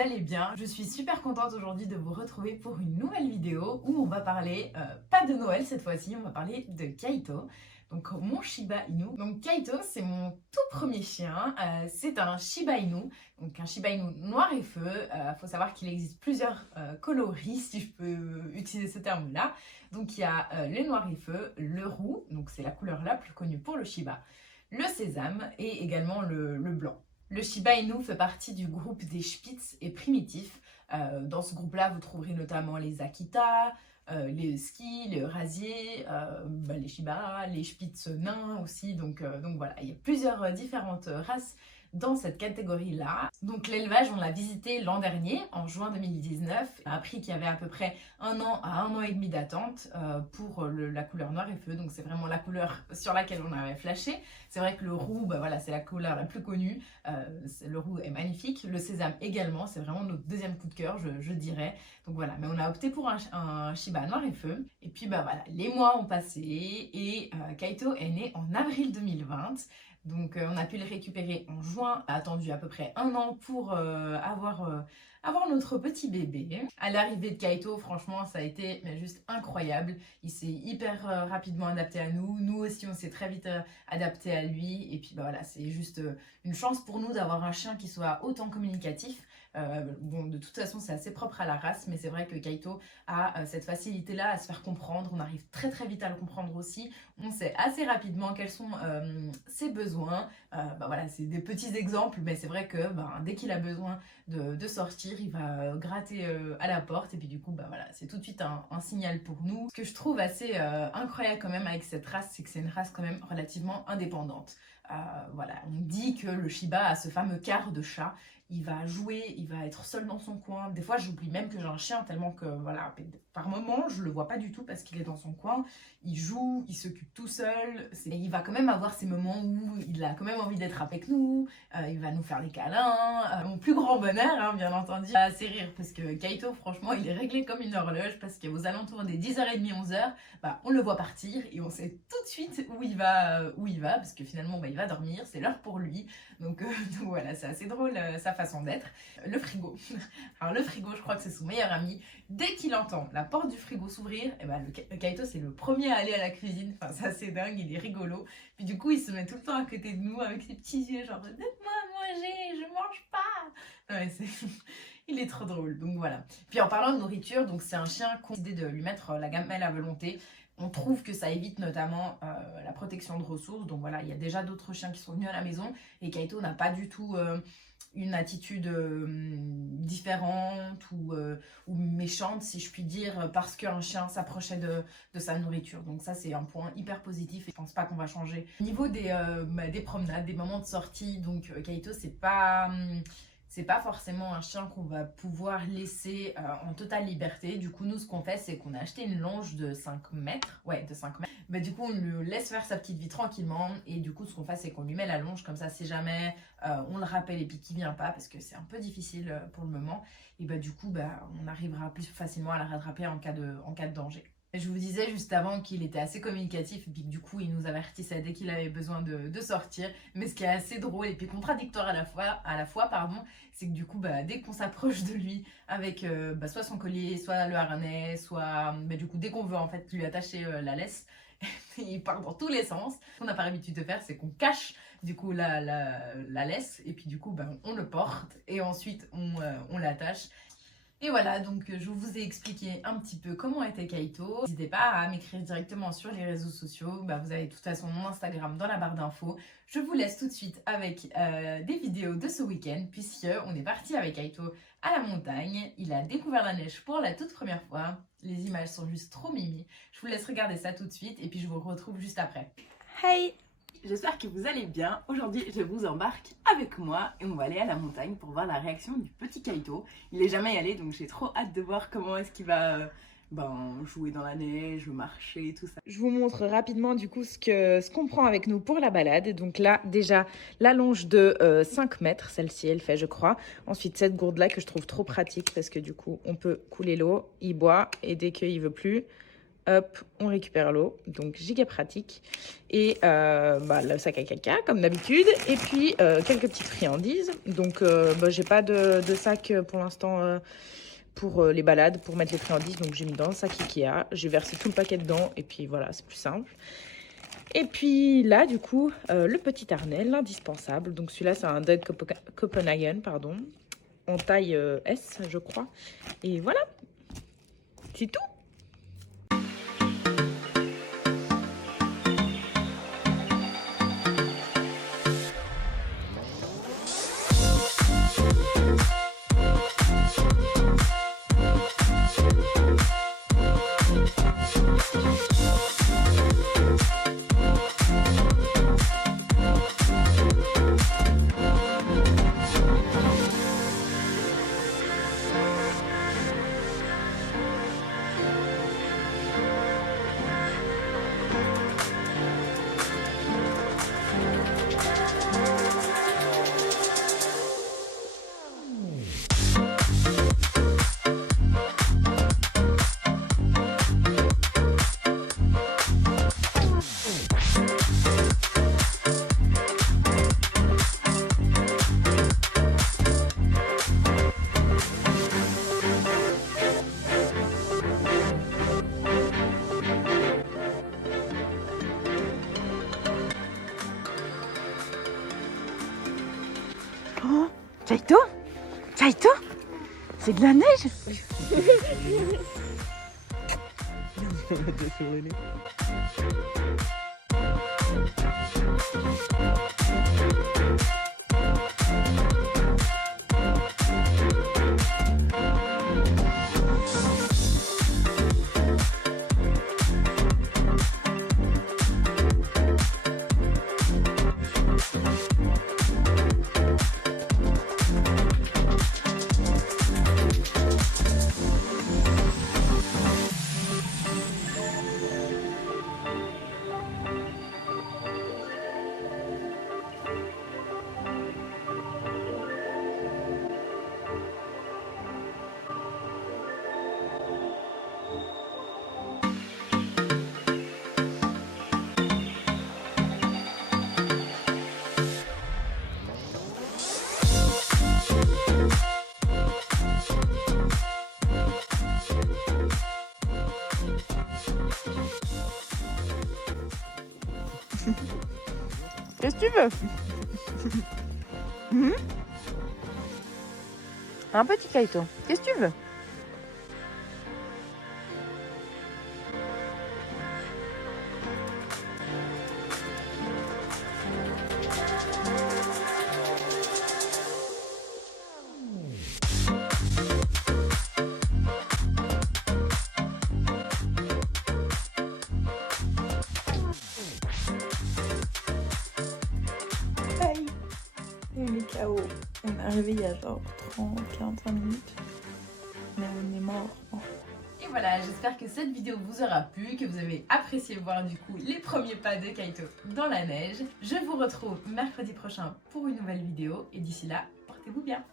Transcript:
vous allez bien. Je suis super contente aujourd'hui de vous retrouver pour une nouvelle vidéo où on va parler, pas de Noël cette fois-ci, on va parler de Kaito. Donc mon Shiba Inu. Donc Kaito, c'est mon tout premier chien. C'est un Shiba Inu, donc un Shiba Inu noir et feu. Faut savoir qu'il existe plusieurs coloris, si je peux utiliser ce terme-là. Donc il y a le noir et feu, le roux, donc c'est la couleur la plus connue pour le Shiba, le sésame et également le blanc. Le Shiba Inu fait partie du groupe des Spitz et primitifs. Dans ce groupe-là, vous trouverez notamment les Akita, les Husky, les Eurasiers, les Shiba, les Spitz nains aussi. Donc voilà, il y a plusieurs différentes races dans cette catégorie-là. Donc l'élevage, on l'a visité l'an dernier, en juin 2019. On a appris qu'il y avait à peu près 1 an à 1 an et demi d'attente pour la couleur noir et feu. Donc c'est vraiment la couleur sur laquelle on avait flashé. C'est vrai que le roux, voilà, c'est la couleur la plus connue. Le roux est magnifique. Le sésame également, c'est vraiment notre deuxième coup de cœur, je dirais. Donc voilà, mais on a opté pour un Shiba noir et feu. Et puis voilà, les mois ont passé et Kaito est né en avril 2020. Donc on a pu le récupérer en juin, on a attendu à peu près 1 an pour avoir notre petit bébé. À l'arrivée de Kaito, franchement, ça a été juste incroyable. Il s'est hyper rapidement adapté à nous. Nous aussi, on s'est très vite adapté à lui. Et puis voilà, c'est juste une chance pour nous d'avoir un chien qui soit autant communicatif. Bon, de toute façon, c'est assez propre à la race, mais c'est vrai que Kaito a cette facilité-là à se faire comprendre. On arrive très très vite à le comprendre aussi. On sait assez rapidement quels sont ses besoins. Voilà, c'est des petits exemples, mais c'est vrai que dès qu'il a besoin de sortir, il va gratter à la porte et puis du coup voilà, c'est tout de suite un signal pour nous. Ce que je trouve assez incroyable quand même avec cette race, c'est que c'est une race quand même relativement indépendante. Voilà, on dit que le Shiba a ce fameux quart de chat. Il va jouer, il va être seul dans son coin. Des fois, j'oublie même que j'ai un chien tellement que, voilà, par moment, je le vois pas du tout parce qu'il est dans son coin. Il joue, il s'occupe tout seul. Et il va quand même avoir ces moments où il a quand même envie d'être avec nous. Il va nous faire des câlins. Mon plus grand bonheur, hein, bien entendu, c'est rire parce que Kaito, franchement, il est réglé comme une horloge parce qu'aux alentours des 10h30, 11h, on le voit partir et on sait tout de suite où il va parce que finalement, il va dormir. C'est l'heure pour lui. Donc voilà, c'est assez drôle sa façon d'être. Le frigo. Alors le frigo, je crois que c'est son meilleur ami. Dès qu'il entend la porte du frigo s'ouvrir, le Kaito c'est le premier à aller à la cuisine. Enfin, c'est assez dingue, il est rigolo. Puis du coup, il se met tout le temps à côté de nous avec ses petits yeux genre donne-moi à manger, je mange pas. Ouais, il est trop drôle. Donc voilà. Puis en parlant de nourriture, donc c'est un chien qu'on a décidé de lui mettre la gamelle à volonté. On trouve que ça évite notamment la protection de ressources. Donc voilà, il y a déjà d'autres chiens qui sont venus à la maison et Kaito n'a pas du tout une attitude différente ou méchante, si je puis dire, parce qu'un chien s'approchait de sa nourriture. Donc ça, c'est un point hyper positif et je pense pas qu'on va changer. Au niveau des promenades, des moments de sortie, donc Kaito, c'est pas forcément un chien qu'on va pouvoir laisser en totale liberté. Du coup, nous, ce qu'on fait, c'est qu'on a acheté une longe de 5 mètres. Ouais, de 5 mètres. Du coup, on le laisse faire sa petite vie tranquillement. Et du coup, ce qu'on fait, c'est qu'on lui met la longe. Comme ça, si jamais on le rappelle et puis qu'il vient pas, parce que c'est un peu difficile pour le moment, et du coup, on arrivera plus facilement à la rattraper en cas de danger. Je vous disais juste avant qu'il était assez communicatif et puis que du coup il nous avertissait dès qu'il avait besoin de sortir. Mais ce qui est assez drôle et puis contradictoire à la fois, c'est que du coup dès qu'on s'approche de lui avec soit son collier, soit le harnais, soit du coup dès qu'on veut en fait lui attacher la laisse, il part dans tous les sens. Ce qu'on n'a pas l'habitude de faire, c'est qu'on cache du coup la laisse et puis du coup on le porte et ensuite on l'attache. Et voilà, donc je vous ai expliqué un petit peu comment était Kaito. N'hésitez pas à m'écrire directement sur les réseaux sociaux. Vous avez de toute façon mon Instagram dans la barre d'infos. Je vous laisse tout de suite avec des vidéos de ce week-end puisqu'on est parti avec Kaito à la montagne. Il a découvert la neige pour la toute première fois. Les images sont juste trop mimi. Je vous laisse regarder ça tout de suite et puis je vous retrouve juste après. Hey! J'espère que vous allez bien. Aujourd'hui, je vous embarque avec moi et on va aller à la montagne pour voir la réaction du petit Kaito. Il n'est jamais allé, donc j'ai trop hâte de voir comment est-ce qu'il va jouer dans la neige, marcher, tout ça. Je vous montre rapidement du coup ce qu'on prend avec nous pour la balade. Donc là, déjà, la longe de 5 mètres, celle-ci, elle fait, je crois. Ensuite, cette gourde-là que je trouve trop pratique parce que du coup, on peut couler l'eau, il boit et dès qu'il veut plus, hop, on récupère l'eau, donc giga pratique. Et le sac à caca, comme d'habitude. Et puis, quelques petites friandises. Donc, j'ai pas de sac pour l'instant pour les balades, pour mettre les friandises. Donc, j'ai mis dans un sac Ikea. J'ai versé tout le paquet dedans. Et puis, voilà, c'est plus simple. Et puis là, du coup, le petit harnais, l'indispensable. Donc, celui-là, c'est un Dog Copenhagen, pardon. En taille S, je crois. Et voilà, c'est tout. Oh, Kaito? Kaito? C'est de la neige? Qu'est-ce que tu veux? Un petit Kaito, qu'est-ce que tu veux? On est KO. On est arrivé il y a genre 30-45 minutes. Mais on est mort. Et voilà, j'espère que cette vidéo vous aura plu, que vous avez apprécié voir du coup les premiers pas de Kaito dans la neige. Je vous retrouve mercredi prochain pour une nouvelle vidéo. Et d'ici là, portez-vous bien.